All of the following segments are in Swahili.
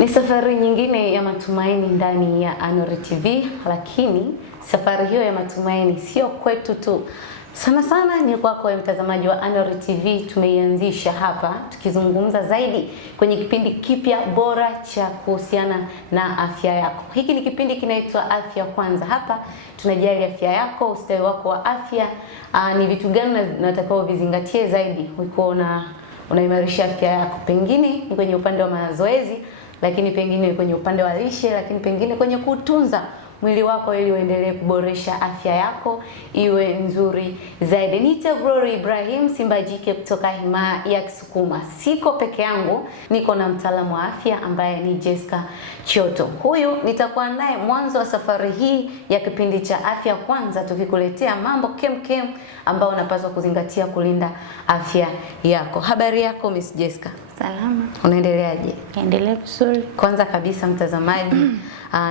Ni safari nyingine ya matumaini ndani ya Anuri TV, lakini safari hiyo ya matumaini sio kwetu tu. Sana sana ni kwako mtazamaji wa Anuri TV. Tumeianzisha hapa tukizungumza zaidi kwenye kipindi kipya bora cha kuhusiana na afya yako. Hiki ni kipindi kinaitwa Afya Kwanza. Hapa tunajali afya yako, ustawi wako wa afya. Ni vitu gani unatakao vizingatie zaidi ukiwa unaimarisha afya yako? Pengine ni kwenye upande wa mazoezi, lakini pengine kwenye upande wa lishe, lakini pengine kwenye kutunza mwili wako ili uendelee kuboresha afya yako iwe nzuri zaidi. Nita Glory Ibrahim Simba Jike kutoka Himaya ya Kisukuma. Siko peke yangu, niko na mtaalamu wa afya ambaye ni Jessica Choto. Huyu nitakuwa naye mwanzo wa safari hii ya kipindi cha Afya Kwanza, tukikuletea mambo kem ambao unapaswa kuzingatia kulinda afya yako. Habari yako Miss Jessica? Salama. Unaendeleaje? Endelea vizuri. Kwanza kabisa mtazamaji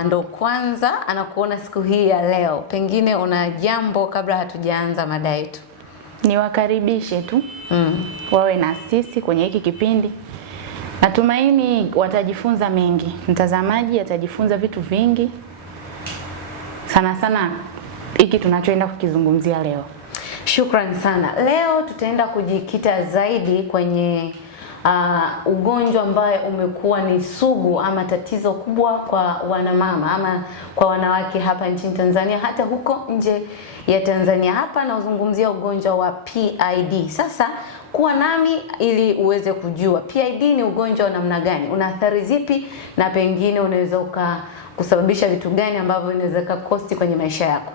ndo kwanza anakuona siku hii ya leo, pengine una jambo kabla hatujaanza mada yetu? Niwakaribishe tu wawe na sisi kwenye hiki kipindi. Natumaini watajifunza mengi. Mtazamaji atajifunza vitu vingi, sana sana hiki tunachoenda kukizungumzia leo. Shukrani sana. Leo tutaenda kujikita zaidi kwenye ugonjwa ambaye umekuwa ni sugu ama tatizo kubwa kwa wanamama ama kwa wanawake hapa nchini Tanzania, hata huko nje ya Tanzania. Hapa na uzungumzia ugonjwa wa PID. Sasa kuwa nami ili uweze kujua PID ni ugonjwa wa namna gani, una athari zipi, na pengine unaweza kusababisha vitu gani ambavyo inaweza kukosti kwenye maisha yako.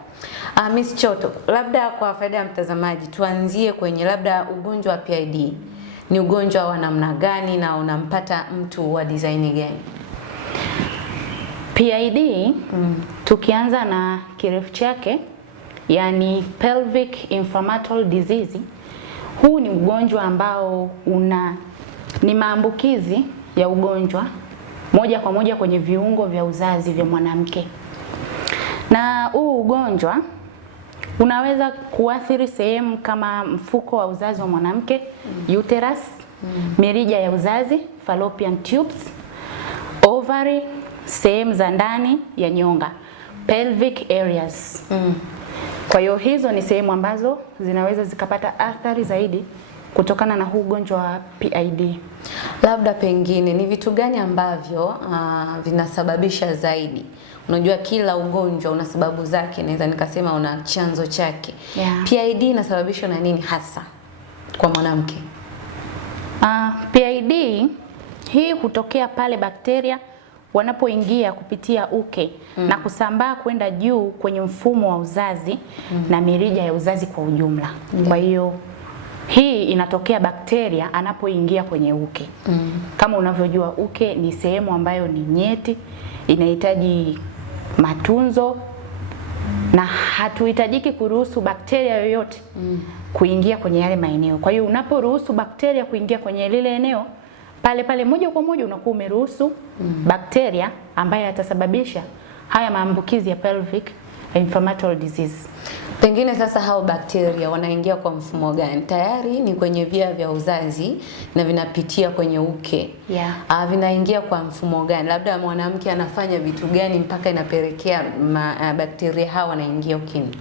Miss Choto, labda kwa faida ya mtazamaji tuanzie kwenye labda ugonjwa wa PID. Ni ugonjwa wa namna gani na unampata mtu wa design gani? PID tukianza na kirefu chake, yani pelvic inflammatory disease. Huu ni ugonjwa ambao ni maambukizi ya ugonjwa moja kwa moja kwenye viungo vya uzazi vya mwanamke. Na huu ugonjwa unaweza kuathiri sehemu kama mfuko wa uzazi wa mwanamke, uterus, mirija ya uzazi, fallopian tubes, ovary, sehemu za ndani ya nyonga, pelvic areas. Kwa hiyo hizo ni sehemu ambazo zinaweza zikapata athari zaidi kutokana na huu ugonjwa wa PID. Labda pengine ni vitu gani ambavyo vinasababisha zaidi? Unajua kila ugonjwa una sababu zake, naweza nikasema una chanzo chake. PID inasababishwa na nini hasa kwa mwanamke? PID hii hutokea pale bakteria wanapoingia kupitia uke na kusambaa kwenda juu kwenye mfumo wa uzazi na mirija ya uzazi kwa ujumla. Kwa hiyo hii inatokea bakteria anapoingia kwenye uke. Kama unavyojua uke ni sehemu ambayo ni nyeti, inahitaji matunzo na hatuhitajiki kuruhusu bakteria yoyote kuingia kwenye yale maeneo. Kwa hiyo unaporuhusu bakteria kuingia kwenye lile eneo, pale moja kwa moja unakuwa umeruhusu bakteria ambaye atasababisha haya maambukizi ya pelvic inflammatory disease. Pengine sasa hao bakteria wanaingia kwa mfumo gani? Tayari ni kwenye via vya uzazi na vinapitia kwenye uke. Vinaingia kwa mfumo gani? Labda mwanamke anafanya vitu gani mpaka inapelekea bakteria hao wanaingia ukeni?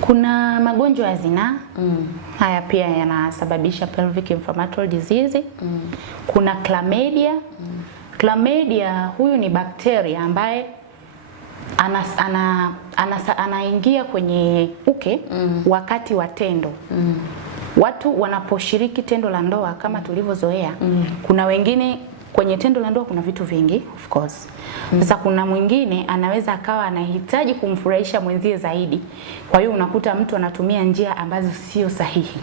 Kuna magonjwa ya zinaa. Haya pia yanasababisha pelvic inflammatory disease. Kuna chlamydia. Chlamydia huyu ni bakteria ambaye anaingia kwenye uke wakati wa tendo. Watu wanaposhiriki tendo la ndoa kama tulivyozoea, kuna wengine kwenye tendo la ndoa kuna vitu vingi of course. Sasa kuna mwingine anaweza akawa anahitaji kumfurahisha mwenzie zaidi. Kwa hiyo unakuta mtu anatumia njia ambazo sio sahihi.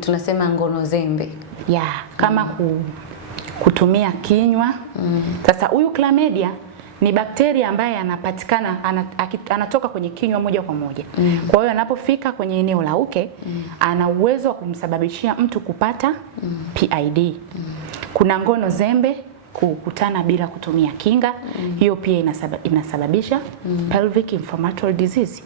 Tunasema ngono zembe. Kama kutumia kinywa. Sasa huyu chlamydia ni bakteria ambaye anapatikana anatoka kwenye kinywa moja kwa moja. Kwa hiyo anapofika kwenye eneo la uke, ana uwezo wa kumsababishia mtu kupata PID. Kuna ngono zembe, kukutana bila kutumia kinga, hiyo pia inasababisha pelvic inflammatory disease.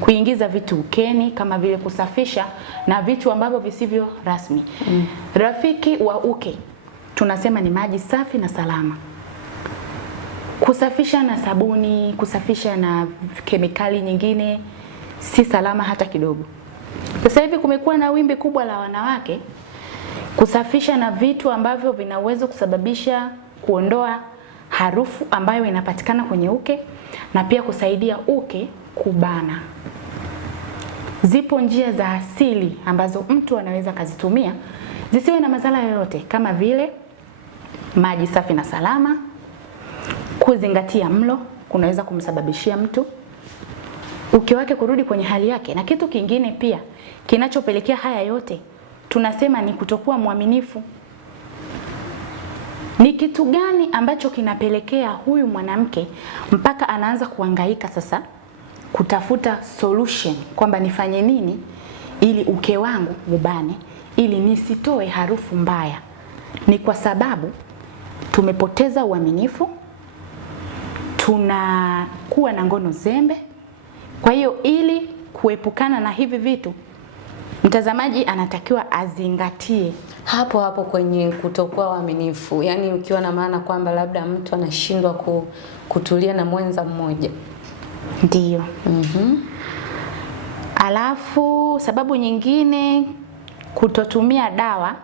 Kuingiza vitu ukeni kama vile kusafisha na vitu ambavyo visivyo rasmi. Rafiki wa uke tunasema ni maji safi na salama. Kusafisha na sabuni, kusafisha na kemikali nyingine si salama hata kidogo. Sasa hivi kumekuwa na wimbi kubwa la wanawake kusafisha na vitu ambavyo vina uwezo kusababisha kuondoa harufu ambayo inapatikana kwenye uke na pia kusaidia uke kubana. Zipo njia za asili ambazo mtu anaweza kazitumia zisiwe na madhara yoyote, kama vile maji safi na salama, kuzingatia mlo kunaweza kumsababishia mtu uke wake kurudi kwenye hali yake. Na kitu kingine pia kinachopelekea haya yote tunasema ni kutokuwa mwaminifu. Ni kitu gani ambacho kinapelekea huyu mwanamke mpaka anaanza kuhangaika sasa kutafuta solution kwamba nifanye nini ili uke wangu ubane, ili nisitoe harufu mbaya? Ni kwa sababu tumepoteza uaminifu, tunakuwa na ngono zembe. Kwa hiyo ili kuepukana na hivi vitu, mtazamaji anatakiwa azingatie hapo hapo kwenye kutokuwa waaminifu. Yaani ukiwa na maana kwamba labda mtu anashindwa kutulia na mwenza mmoja. Ndiyo. Alafu sababu nyingine, kutotumia dawa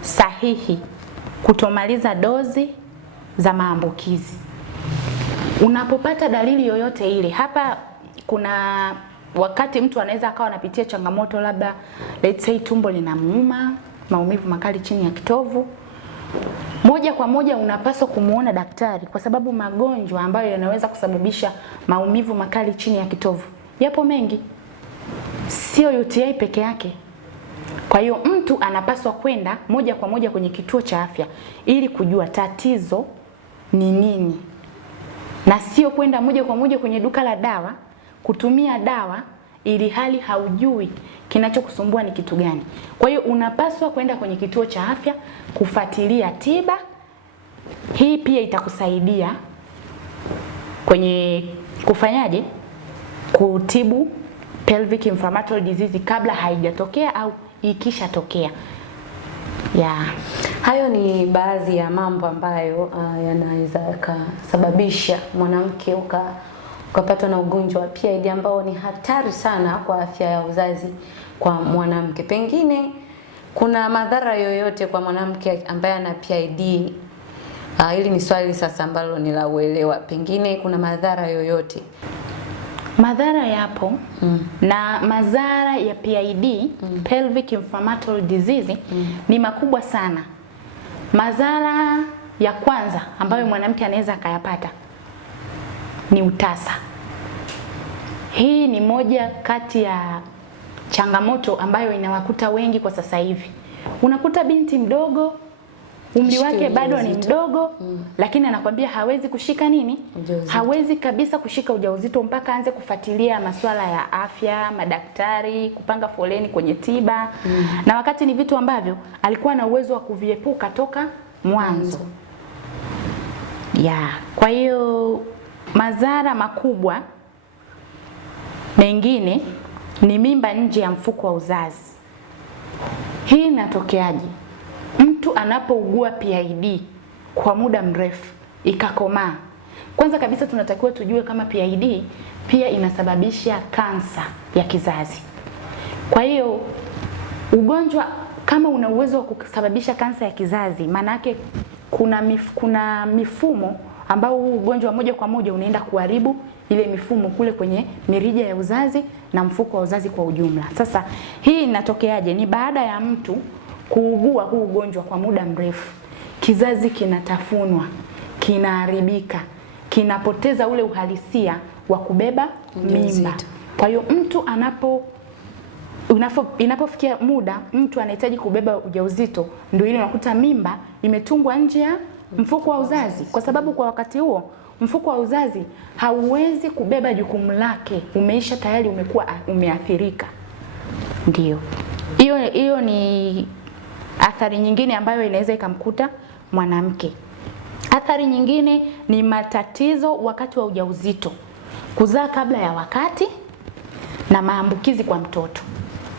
sahihi, kutomaliza dozi za maambukizi. Unapopata dalili yoyote ile, hapa kuna wakati mtu anaweza akawa anapitia changamoto, labda let's say tumbo linamuuma, maumivu makali chini ya kitovu, moja kwa moja unapaswa kumuona daktari, kwa sababu magonjwa ambayo yanaweza kusababisha maumivu makali chini ya kitovu yapo mengi, sio UTI peke yake. Kwa hiyo mtu anapaswa kwenda moja kwa moja kwenye kituo cha afya ili kujua tatizo ni nini, na sio kwenda moja kwa moja kwenye duka la dawa kutumia dawa ili hali haujui kinachokusumbua ni kitu gani. Kwa hiyo unapaswa kwenda kwenye kituo cha afya kufuatilia tiba. Hii pia itakusaidia kwenye kufanyaje, kutibu pelvic inflammatory disease kabla haijatokea au ikishatokea. Hayo ni baadhi ya mambo ambayo yanaweza kusababisha mwanamke ukapatwa na ugonjwa wa PID ambao ni hatari sana kwa afya ya uzazi kwa mwanamke. Pengine kuna madhara yoyote kwa mwanamke ambaye ana PID? Hili ni swali sasa ambalo ni la uelewa. Pengine kuna madhara yoyote? Madhara yapo. Na madhara ya PID, pelvic inflammatory disease, ni makubwa sana. Madhara ya kwanza ambayo mwanamke anaweza akayapata ni utasa. Hii ni moja kati ya changamoto ambayo inawakuta wengi kwa sasa hivi. Unakuta binti mdogo, umri wake bado ni mdogo, lakini anakwambia hawezi kushika nini? Ujauzito. Hawezi kabisa kushika ujauzito mpaka aanze kufuatilia masuala ya afya, madaktari, kupanga foleni kwenye tiba. Na wakati ni vitu ambavyo alikuwa na uwezo wa kuviepuka toka mwanzo. Kwa hiyo madhara makubwa mengine ni mimba nje ya mfuko wa uzazi. Hii inatokeaje? Mtu anapougua PID kwa muda mrefu ikakomaa, kwanza kabisa tunatakiwa tujue kama PID pia inasababisha kansa ya kizazi. Kwa hiyo ugonjwa kama una uwezo wa kusababisha kansa ya kizazi, maana yake kuna mifumo ambao huu ugonjwa moja kwa moja unaenda kuharibu ile mifumo kule kwenye mirija ya uzazi na mfuko wa uzazi kwa ujumla. Sasa hii inatokeaje? Ni baada ya mtu kuugua huu ugonjwa kwa muda mrefu, kizazi kinatafunwa, kinaharibika, kinapoteza ule uhalisia wa kubeba mimba. Kwa hiyo mtu inapofikia muda mtu anahitaji kubeba ujauzito, ndio ile unakuta mimba imetungwa nje ya mfuko wa uzazi, kwa sababu kwa wakati huo mfuko wa uzazi hauwezi kubeba jukumu lake, umeisha tayari, umekuwa umeathirika. Ndio hiyo ni athari nyingine ambayo inaweza ikamkuta mwanamke. Athari nyingine ni matatizo wakati wa ujauzito, kuzaa kabla ya wakati na maambukizi kwa mtoto.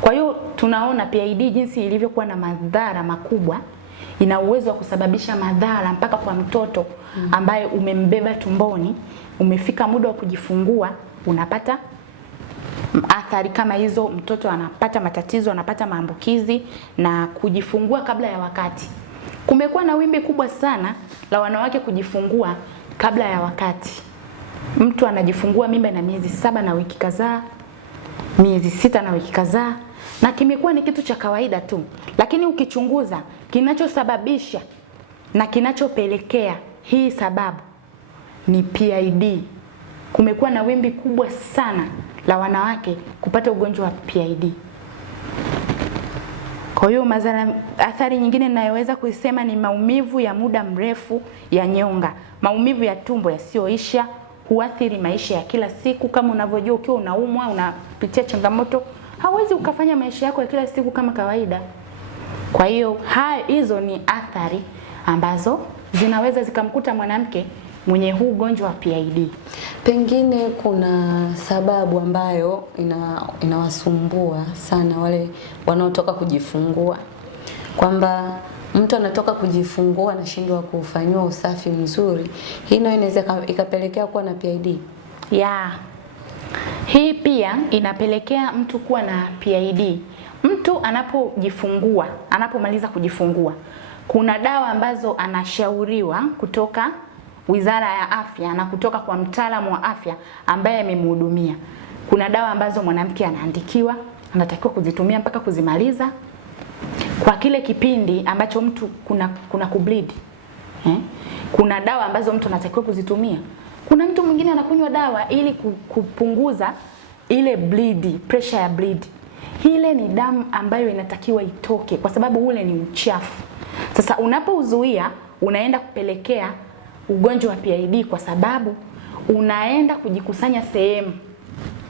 Kwa hiyo tunaona PID jinsi ilivyokuwa na madhara makubwa ina uwezo wa kusababisha madhara mpaka kwa mtoto ambaye umembeba tumboni, umefika muda wa kujifungua, unapata athari kama hizo. Mtoto anapata matatizo, anapata maambukizi na kujifungua kabla ya wakati. Kumekuwa na wimbi kubwa sana la wanawake kujifungua kabla ya wakati. Mtu anajifungua mimba na miezi 7 na wiki kadhaa, miezi 6 na wiki kadhaa, na kimekuwa ni kitu cha kawaida tu. Lakini ukichunguza kinachosababisha na kinachopelekea hii sababu ni PID. Kumekuwa na wimbi kubwa sana la wanawake kupata ugonjwa wa PID. Kwa hiyo athari nyingine ninayoweza kuisema ni maumivu ya muda mrefu ya nyonga. Maumivu ya tumbo yasiyoisha huathiri maisha ya kila siku. Kama unavyojua, ukiwa unaumwa, unapitia changamoto, hauwezi ukafanya maisha yako ya kila siku kama kawaida. Kwa hiyo hizo ni athari ambazo zinaweza zikamkuta mwanamke mwenye huu ugonjwa wa PID. Pengine kuna sababu ambayo inawasumbua sana wale wanaotoka kujifungua, kwamba mtu anatoka kujifungua anashindwa kufanywa usafi mzuri. Hii nayo inaweza ikapelekea kuwa na PID. Hii pia inapelekea mtu kuwa na PID. Mtu anapojifungua, anapomaliza kujifungua, kuna dawa ambazo anashauriwa kutoka Wizara ya Afya na kutoka kwa mtaalamu wa afya ambaye amemhudumia. Kuna dawa ambazo mwanamke anaandikiwa, anatakiwa kuzitumia mpaka kuzimaliza kwa kile kipindi ambacho mtu kuna kubleed. Kuna dawa ambazo mtu anatakiwa kuzitumia. Kuna mtu mwingine anakunywa dawa ili kupunguza ile bleed, pressure ya bleed. Ile ni damu ambayo inatakiwa itoke kwa sababu ule ni uchafu. Sasa unapouzuia unaenda kupelekea ugonjwa wa PID, kwa sababu unaenda kujikusanya sehemu,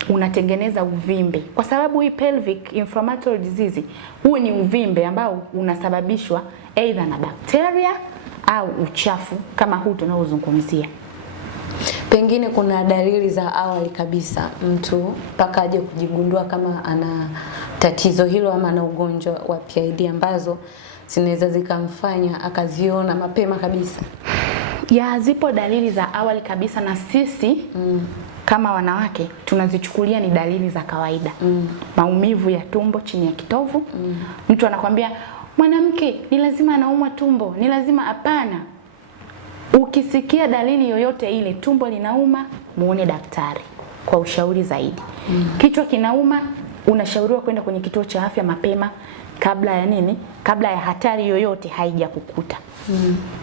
unatengeneza uvimbe. Kwa sababu hii pelvic inflammatory disease, huu ni uvimbe ambao unasababishwa either na bakteria au uchafu kama huu tunaozungumzia. Pengine kuna dalili za awali kabisa mtu mpaka aje kujigundua kama ana tatizo hilo ama ana ugonjwa wa PID, ambazo zinaweza zikamfanya akaziona mapema kabisa? Zipo dalili za awali kabisa, na sisi kama wanawake tunazichukulia ni dalili za kawaida. Maumivu ya tumbo chini ya kitovu. Mtu anakuambia mwanamke ni lazima anaumwa tumbo, ni lazima. Hapana. Ukisikia dalili yoyote ile, tumbo linauma, muone daktari kwa ushauri zaidi. Kichwa kinauma, unashauriwa kwenda kwenye kituo cha afya mapema kabla ya kabla ya hatari yoyote haijakukuta.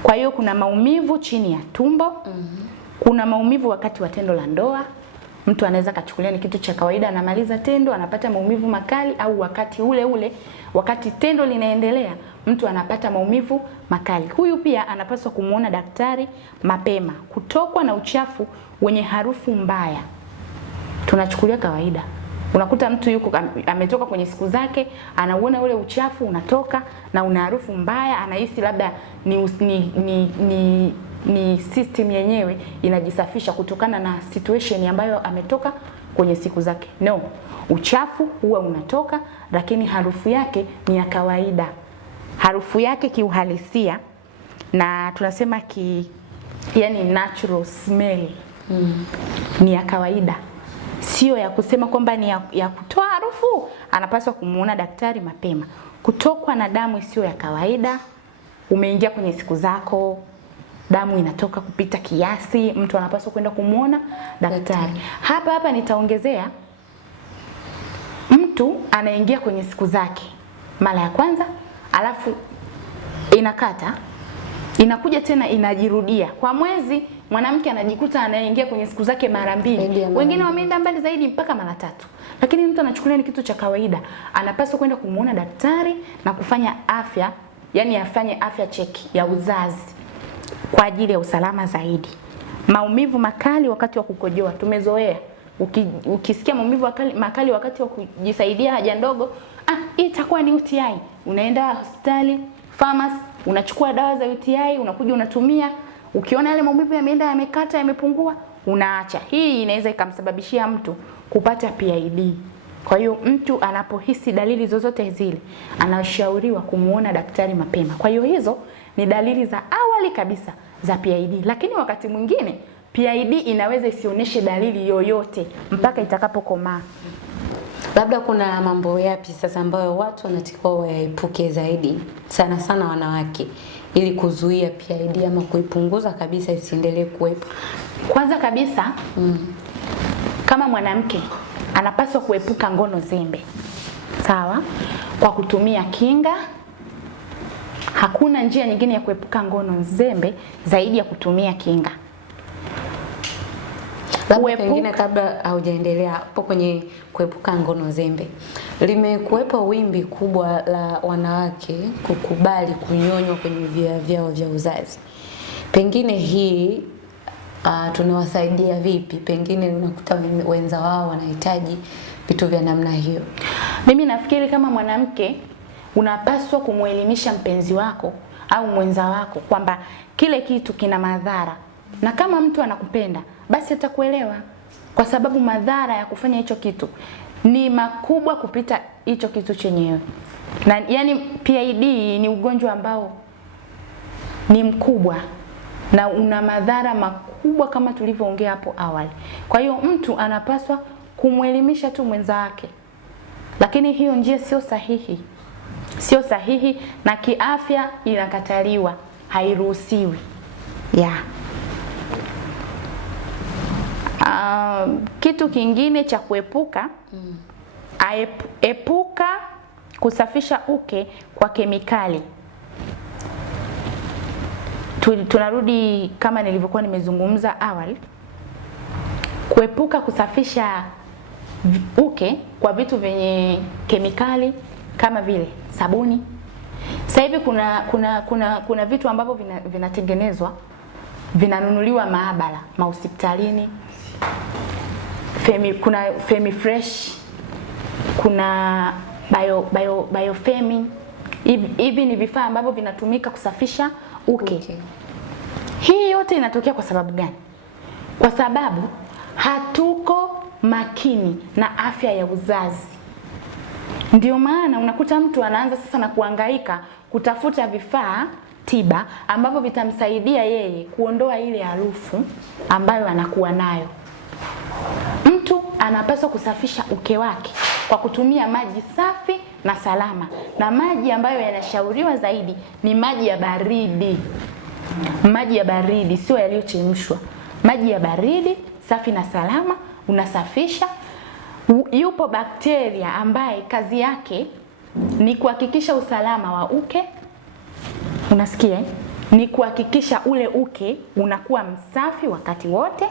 Kwa hiyo kuna maumivu chini ya tumbo. Kuna maumivu wakati wa tendo la ndoa. Mtu anaweza kachukulia ni kitu cha kawaida, anamaliza tendo anapata maumivu makali, au wakati ule wakati tendo linaendelea mtu anapata maumivu makali. Huyu pia anapaswa kumuona daktari mapema. Kutokwa na uchafu wenye harufu mbaya tunachukulia kawaida. Unakuta mtu yuko ametoka kwenye siku zake, anauona ule uchafu unatoka na una harufu mbaya, anahisi labda ni system yenyewe inajisafisha kutokana na situation ambayo ametoka kwenye siku zake. No, uchafu huwa unatoka, lakini harufu yake ni ya kawaida. Harufu yake kiuhalisia, na tunasema yani natural smell, ni ya kawaida. Sio ya kusema kwamba ni ya kutoa harufu. Anapaswa kumuona daktari mapema. Kutokwa na damu isiyo ya kawaida, umeingia kwenye siku zako, damu inatoka kupita kiasi, mtu anapaswa kwenda kumuona daktari. Hapa nitaongezea, mtu anaingia kwenye siku zake mara ya kwanza, alafu inakata, inakuja tena inajirudia. Kwa mwezi mwanamke anajikuta anaingia kwenye siku zake mara 2. Wengine wameenda mbali zaidi mpaka mara 3. Lakini mtu anachukulia ni kitu cha kawaida. Anapaswa kwenda kumuona daktari na kufanya afya, yani afanye afya check ya uzazi kwa ajili ya usalama zaidi. Maumivu makali wakati wa kukojoa tumezoea. Ukisikia maumivu makali wakati wa kujisaidia haja ndogo, hii itakuwa ni UTI. Unaenda hospitali, pharmacy, unachukua dawa za UTI, unakuja unatumia. Ukiona yale maumivu yameenda, yamekata, yamepungua, unaacha. Hii inaweza ikamsababishia mtu kupata PID. Kwa hiyo mtu anapohisi dalili zozote zile, anashauriwa kumuona daktari mapema. Kwa hiyo hizo ni dalili za awali kabisa za PID. Lakini wakati mwingine PID inaweza isionyeshe dalili yoyote mpaka itakapokomaa. Labda kuna mambo yapi sasa ambayo watu wanatakiwa waepuke zaidi, sana sana wanawake, ili kuzuia PID ama kuipunguza kabisa isiendelee kuwepo? Kwanza kabisa, kama mwanamke anapaswa kuepuka ngono zembe. Sawa? Kwa kutumia kinga. Hakuna njia nyingine ya kuepuka ngono zembe zaidi ya kutumia kinga. Labda pengine kabla haujaendelea hapo kwenye kuepuka ngono zembe, limekuwepo wimbi kubwa la wanawake kukubali kunyonywa kwenye via vyao vya uzazi. Pengine hii tunawasaidia vipi? Pengine unakuta wenza wao wanahitaji vitu vya namna hiyo. Mimi nafikiri kama mwanamke unapaswa kumuelimisha mpenzi wako au mwenza wako kwamba kile kitu kina madhara, na kama mtu anakupenda basi atakuelewa, kwa sababu madhara ya kufanya hicho kitu ni makubwa kupita hicho kitu chenyewe. Na yani PID ni ugonjwa ambao ni mkubwa na una madhara makubwa kama tulivyoongea hapo awali. Kwa hiyo mtu anapaswa kumuelimisha tu mwenza wake. Lakini hiyo njia sio sahihi. Sio sahihi na kiafya inakataliwa, hairuhusiwi. Kitu kingine cha kuepuka, epuka kusafisha uke kwa kemikali. Tunarudi kama nilivyokuwa nimezungumza awali, kuepuka kusafisha uke kwa vitu vyenye kemikali kama vile sabuni. Sasa hivi kuna vitu ambavyo vinatengenezwa, vinanunuliwa maabara, mahospitalini. Kuna Femifresh, kuna Biofemin. Hivi ni vifaa ambavyo vinatumika kusafisha uke. Hii yote inatokea kwa sababu gani? Kwa sababu hatuko makini na afya ya uzazi. Ndio maana unakuta mtu anaanza sasa na kuhangaika kutafuta vifaa tiba ambavyo vitamsaidia yeye kuondoa ile harufu ambayo anakuwa nayo. Mtu anapaswa kusafisha uke wake kwa kutumia maji safi na salama, na maji ambayo yanashauriwa zaidi ni maji ya baridi. Maji ya baridi, sio yaliyochemshwa. Maji ya baridi safi na salama, unasafisha. Yupo bakteria ambaye kazi yake ni kuhakikisha usalama wa uke. Unasikia? Ni kuhakikisha ule uke unakuwa msafi wakati wote.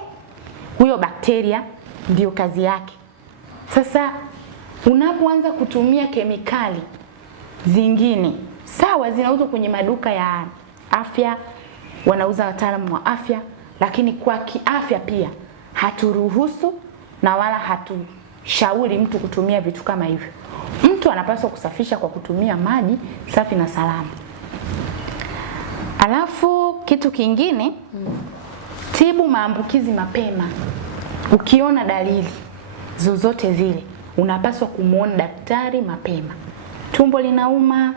Huyo bakteria ndio kazi yake. Sasa unapoanza kutumia kemikali zingine, sawa, zinauzwa kwenye maduka ya afya, wanauza wataalamu wa afya, lakini kwa kiafya pia haturuhusu na wala hatushauri mtu kutumia vitu kama hivyo. Mtu anapaswa kusafisha kwa kutumia maji safi na salama. Alafu kitu kingine, tibu maambukizi mapema. Ukiona dalili zozote zile, unapaswa kumuona daktari mapema. Tumbo linauma,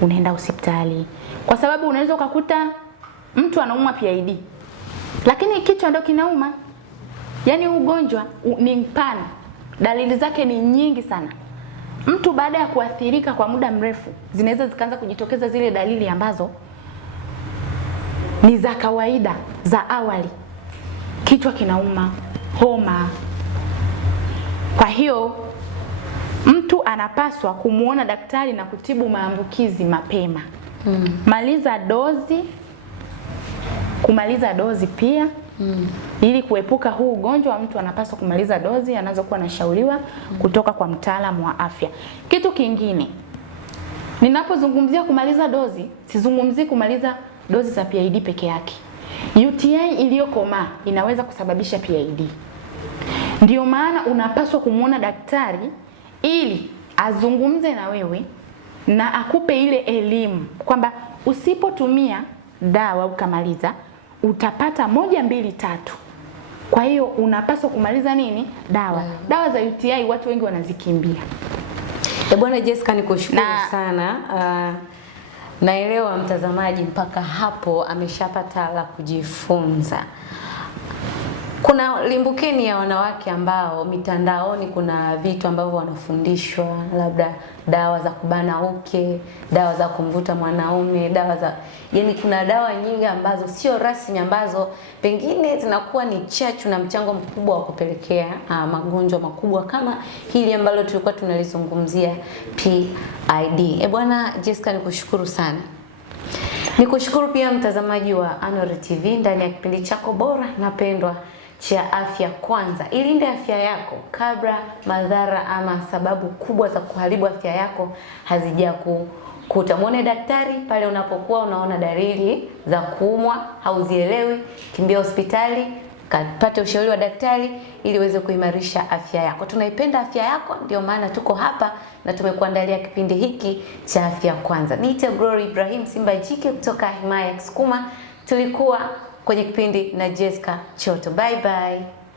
unaenda hospitali. Kwa sababu unaweza ukakuta mtu anaumwa PID, lakini kichwa ndio kinauma. Yaani ugonjwa ni mpana, dalili zake ni nyingi sana. Mtu baada ya kuathirika kwa muda mrefu, zinaweza zikaanza kujitokeza zile dalili ambazo ni za kawaida, za awali. Kichwa kinauma, homa. Kwa hiyo mtu anapaswa kumuona daktari na kutibu maambukizi mapema. Maliza dozi, kumaliza dozi pia. Ili kuepuka huu ugonjwa, mtu anapaswa kumaliza dozi anazokuwa anashauriwa kutoka kwa mtaalamu wa afya. Kitu kingine, ninapozungumzia kumaliza dozi, sizungumzii kumaliza dozi za PID peke yake. UTI iliyokomaa inaweza kusababisha PID. Ndio maana unapaswa kumuona daktari ili azungumze na wewe na akupe ile elimu kwamba usipotumia dawa ukamaliza, utapata 1, 2, 3. Kwa hiyo unapaswa kumaliza nini? Dawa. Dawa za UTI watu wengi wanazikimbia. Bwana Jessica, nikushukuru sana. Naelewa mtazamaji mpaka hapo ameshapata la kujifunza. Kuna limbukeni ya wanawake ambao mitandaoni kuna vitu ambavyo wanafundishwa, labda dawa za kubana uke, dawa za kumvuta mwanaume, dawa za kuna dawa nyingi ambazo sio rasmi, ambazo pengine zinakuwa ni chachu na mchango mkubwa wa kupelekea magonjwa makubwa kama hili ambalo tulikuwa tunalizungumzia, PID. Bwana Jessica, nikushukuru sana. Nikushukuru pia mtazamaji wa Anore TV ndani ya kipindi chako bora napendwa cha Afya Kwanza. Ilinde afya yako kabla madhara ama sababu kubwa za kuharibu afya yako hazijakukuta. Muone daktari pale unapokuwa unaona dalili za kuumwa, hauzielewi, kimbia hospitali, kapate ushauri wa daktari ili uweze kuimarisha afya yako. Tunaipenda afya yako, ndio maana tuko hapa na tumekuandalia kipindi hiki cha Afya Kwanza. Niite Glory Ibrahim Simba Jike kutoka Himaya Kisukuma. Tulikuwa kwenye kipindi na Jessica Choto. Bye bye.